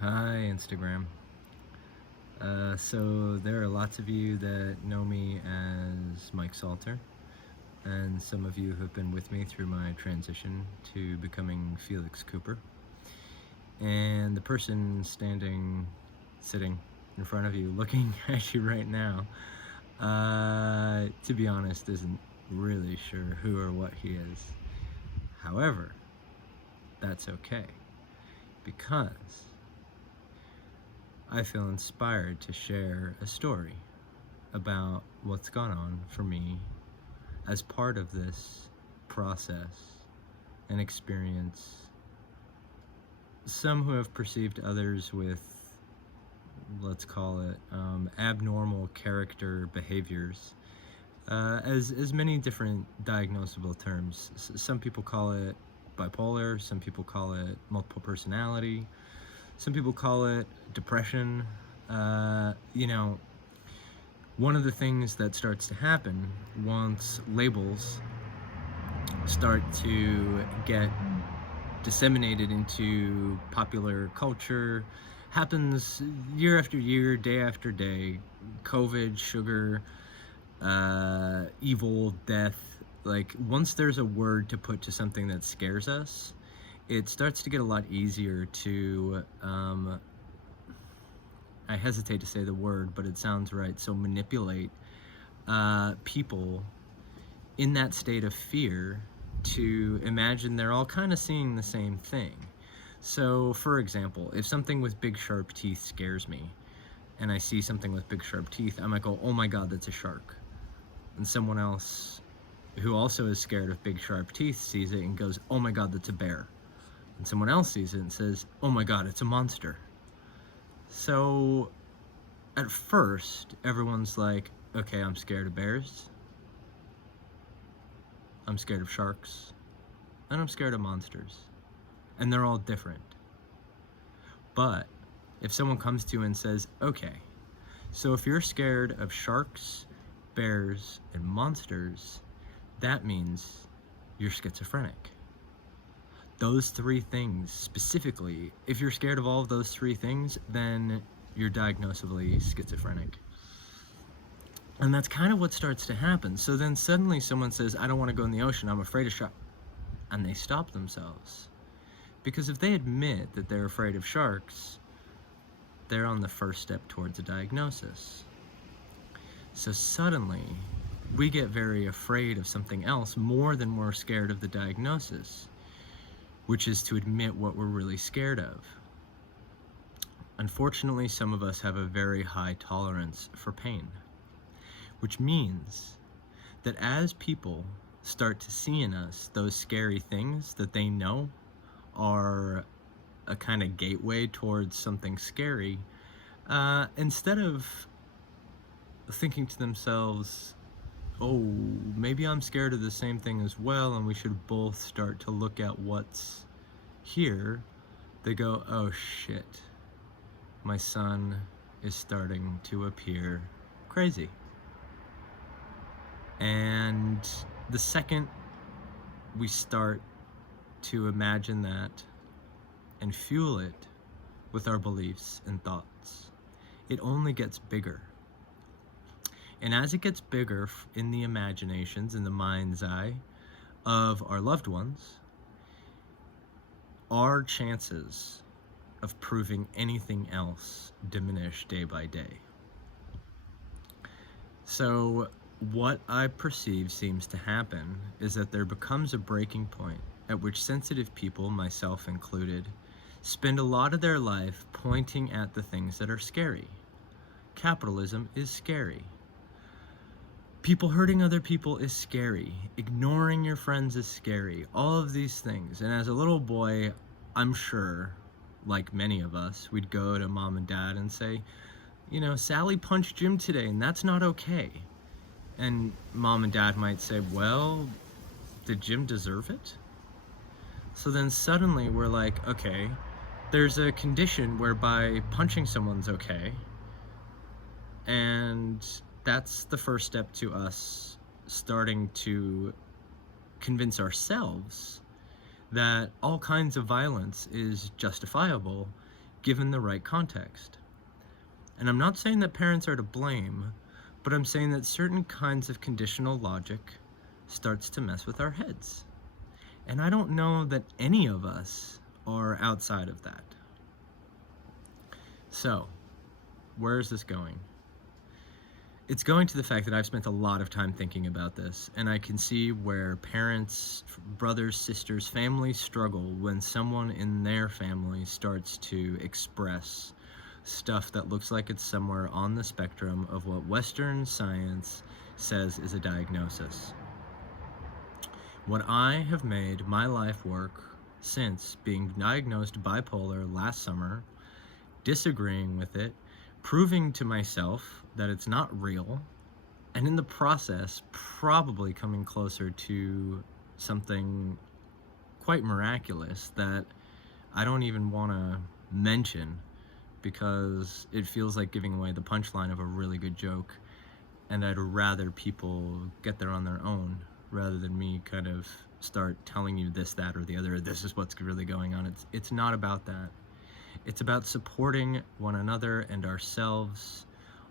Hi, Instagram. So there are lots of you that know me as Mike Salter, and some of you have been with me through my transition to becoming Felix Cooper. And the person sitting in front of you, looking at you right now, to be honest, isn't really sure who or what he is. However, that's okay, because I feel inspired to share a story about what's gone on for me as part of this process and experience. Some who have perceived others with, let's call it, abnormal character behaviors, as many different diagnosable terms. Some people call it bipolar, some people call it multiple personality, some people call it depression. One of the things that starts to happen once labels start to get disseminated into popular culture happens year after year, day after day. COVID, sugar, evil, death. Like, once there's a word to put to something that scares us, it starts to get a lot easier to I hesitate to say the word, but it sounds right. So manipulate people in that state of fear to imagine they're all kind of seeing the same thing. So, for example, if something with big sharp teeth scares me, and I see something with big sharp teeth, I might go, oh my god, that's a shark. And someone else who also is scared of big sharp teeth sees it and goes, oh my god, that's a bear. And someone else sees it and says, oh my god, it's a monster. So at first, everyone's like, okay, I'm scared of bears, I'm scared of sharks, and I'm scared of monsters. And they're all different. But if someone comes to you and says, okay, so if you're scared of sharks, bears, and monsters, that means you're schizophrenic. Those three things specifically, if you're scared of all of those three things, then you're diagnosably schizophrenic. And that's kind of what starts to happen. So then suddenly someone says, I don't want to go in the ocean, I'm afraid of sharks. And they stop themselves. Because if they admit that they're afraid of sharks, they're on the first step towards a diagnosis. So suddenly, we get very afraid of something else more than we're scared of the diagnosis, which is to admit what we're really scared of. Unfortunately, some of us have a very high tolerance for pain, which means that as people start to see in us those scary things that they know are a kind of gateway towards something scary, instead of thinking to themselves, oh, maybe I'm scared of the same thing as well, and we should both start to look at what's here, they go, oh shit, my son is starting to appear crazy. And the second we start to imagine that and fuel it with our beliefs and thoughts, it only gets bigger. And as it gets bigger in the imaginations, in the mind's eye of our loved ones, our chances of proving anything else diminish day by day. So what I perceive seems to happen is that there becomes a breaking point at which sensitive people, myself included, spend a lot of their life pointing at the things that are scary. Capitalism is scary. People hurting other people is scary. Ignoring your friends is scary. All of these things. And as a little boy, I'm sure, like many of us, we'd go to mom and dad and say, you know, Sally punched Jim today, and that's not okay. And mom and dad might say, well, did Jim deserve it? So then suddenly we're like, okay, there's a condition whereby punching someone's okay. And that's the first step to us starting to convince ourselves that all kinds of violence is justifiable given the right context. And I'm not saying that parents are to blame, but I'm saying that certain kinds of conditional logic starts to mess with our heads. And I don't know that any of us are outside of that. So, where is this going? It's going to the fact that I've spent a lot of time thinking about this, and I can see where parents, brothers, sisters, families struggle when someone in their family starts to express stuff that looks like it's somewhere on the spectrum of what Western science says is a diagnosis. What I have made my life work since being diagnosed bipolar last summer, disagreeing with it, proving to myself that it's not real, and in the process probably coming closer to something quite miraculous that I don't even want to mention because it feels like giving away the punchline of a really good joke, and I'd rather people get there on their own rather than me kind of start telling you this, that, or the other, this is what's really going on. It's not about that. It's about supporting one another and ourselves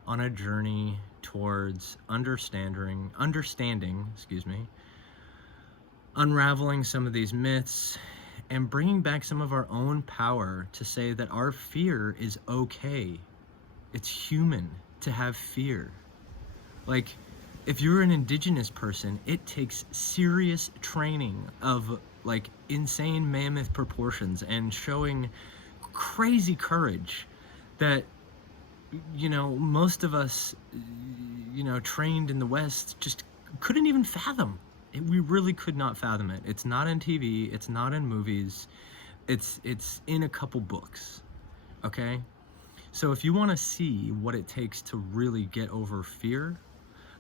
on a journey towards understanding, unraveling some of these myths and bringing back some of our own power to say that our fear is okay. It's human to have fear. Like, if you're an indigenous person, it takes serious training of like insane mammoth proportions and showing crazy courage that, you know, most of us, you know, trained in the West just couldn't even fathom. We really could not fathom it. It's not in TV, it's not in movies, it's in a couple books, okay? So if you want to see what it takes to really get over fear,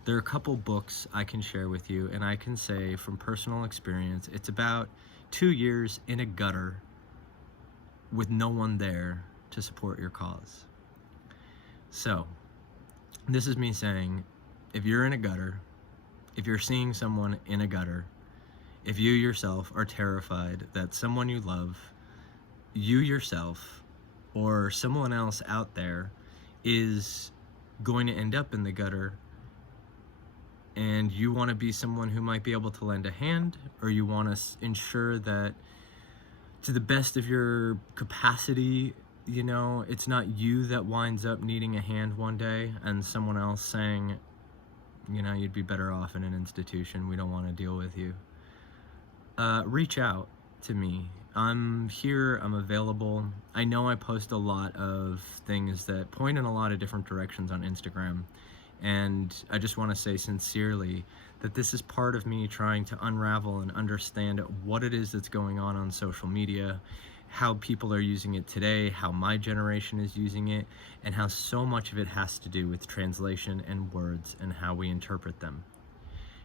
there are a couple books I can share with you, and I can say from personal experience, it's about 2 years in a gutter with no one there to support your cause. So, this is me saying, if you're in a gutter, if you're seeing someone in a gutter, if you yourself are terrified that someone you love, you yourself, or someone else out there is going to end up in the gutter, and you want to be someone who might be able to lend a hand, or you want to ensure that to the best of your capacity, you know, it's not you that winds up needing a hand one day and someone else saying, you know, you'd be better off in an institution, we don't want to deal with you. Reach out to me. I'm here, I'm available. I know I post a lot of things that point in a lot of different directions on Instagram. And I just want to say sincerely that this is part of me trying to unravel and understand what it is that's going on social media, how people are using it today, how my generation is using it, and how so much of it has to do with translation and words and how we interpret them.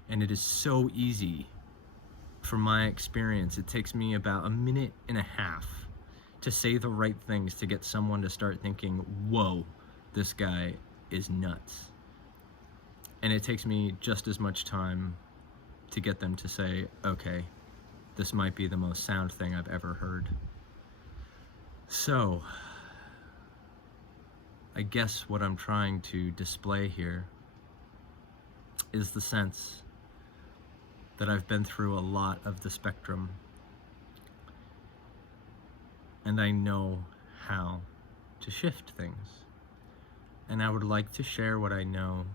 And it is so easy, from my experience, it takes me about 1.5 minutes to say the right things to get someone to start thinking, whoa, this guy is nuts. And it takes me just as much time to get them to say, okay, this might be the most sound thing I've ever heard. So, I guess what I'm trying to display here is the sense that I've been through a lot of the spectrum, and I know how to shift things. And I would like to share what I know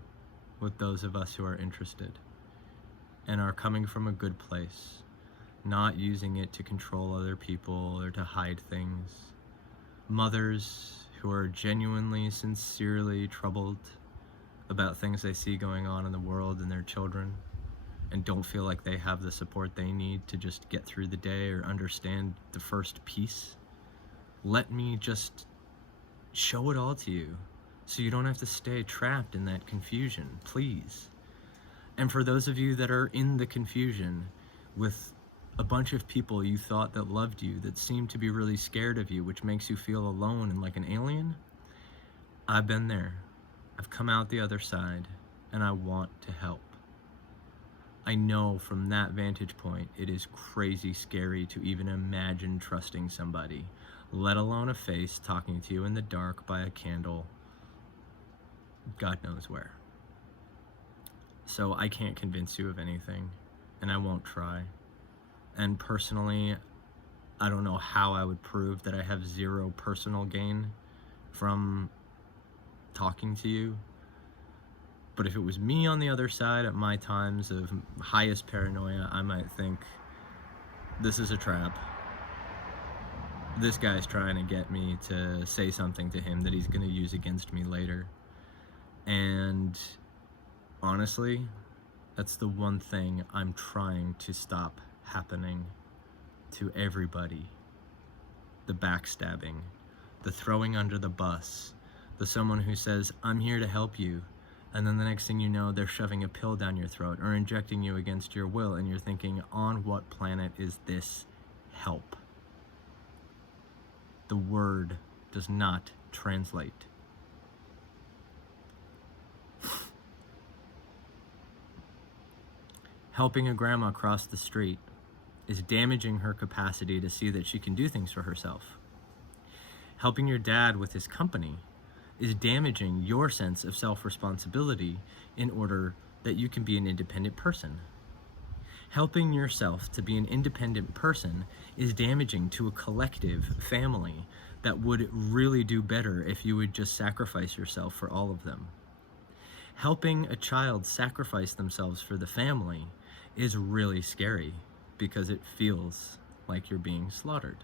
with those of us who are interested and are coming from a good place, not using it to control other people or to hide things. Mothers who are genuinely, sincerely troubled about things they see going on in the world and their children and don't feel like they have the support they need to just get through the day or understand the first piece. Let me just show it all to you so you don't have to stay trapped in that confusion, please. And for those of you that are in the confusion with a bunch of people you thought that loved you that seem to be really scared of you, which makes you feel alone and like an alien, I've been there. I've come out the other side, and I want to help. I know from that vantage point, it is crazy scary to even imagine trusting somebody, let alone a face talking to you in the dark by a candle, God knows where. So I can't convince you of anything, and I won't try. And personally, I don't know how I would prove that I have zero personal gain from talking to you. But if it was me on the other side at my times of highest paranoia, I might think, this is a trap. This guy's trying to get me to say something to him that he's going to use against me later. And honestly, that's the one thing I'm trying to stop happening to everybody. The backstabbing, the throwing under the bus, the someone who says, I'm here to help you, and then the next thing you know, they're shoving a pill down your throat or injecting you against your will, and you're thinking, on what planet is this help? The word does not translate. Helping a grandma cross the street is damaging her capacity to see that she can do things for herself. Helping your dad with his company is damaging your sense of self-responsibility in order that you can be an independent person. Helping yourself to be an independent person is damaging to a collective family that would really do better if you would just sacrifice yourself for all of them. Helping a child sacrifice themselves for the family is really scary because it feels like you're being slaughtered.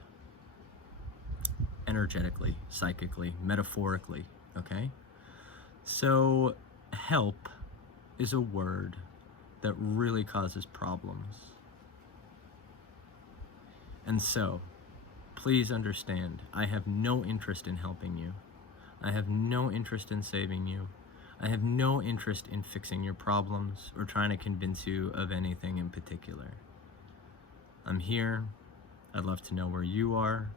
Energetically, psychically, metaphorically, okay? So help is a word that really causes problems. And so, please understand, I have no interest in helping you. I have no interest in saving you. I have no interest in fixing your problems or trying to convince you of anything in particular. I'm here. I'd love to know where you are.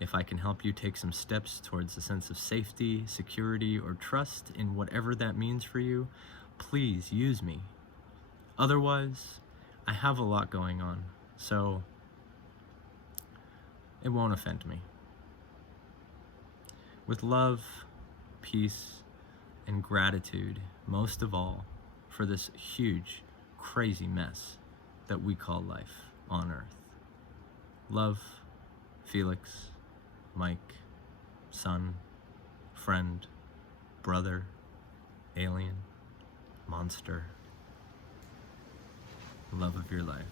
If I can help you take some steps towards a sense of safety, security, or trust in whatever that means for you, please use me. Otherwise, I have a lot going on, so it won't offend me. With love, peace, and gratitude, most of all, for this huge, crazy mess that we call life on Earth. Love, Felix, Mike, son, friend, brother, alien, monster, love of your life.